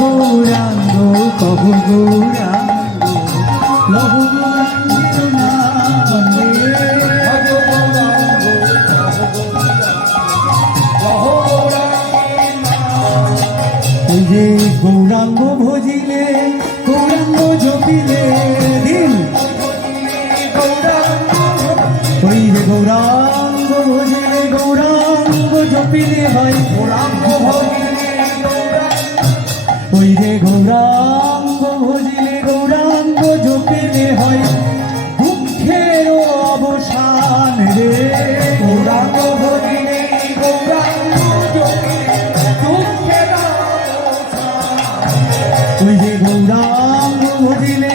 গৌরাঙ্গ কহ গৌরাঙ্গ যে গৌরাঙ্গ ভজিলে, গৌরাঙ্গ জপিলে দিন ওই যে গৌরাঙ্গ ভজিলে। গৌরাঙ্গ জপিলে হয় গৌরাঙ্গ ওই রে গৌরাঙ্গ, ভজিলে গৌরাঙ্গ, জপিলে হয় দুঃখের অবসান রে। গৌরাঙ্গ, ভজিলে গৌরাঙ্গ দুঃখের ওই রে। গৌরাঙ্গ, ভজিলে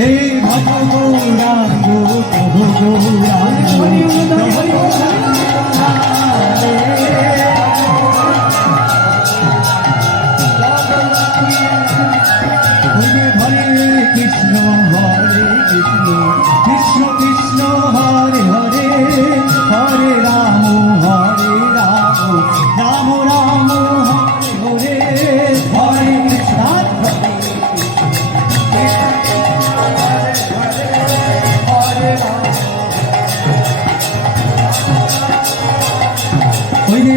এই ভজ গৌরাঙ্গ কহ গৌরাঙ্গ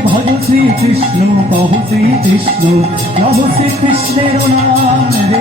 ভজ শ্রী কৃষ্ণ কহ শ্রী কৃষ্ণ নভ শ্রী কৃষ্ণের নাম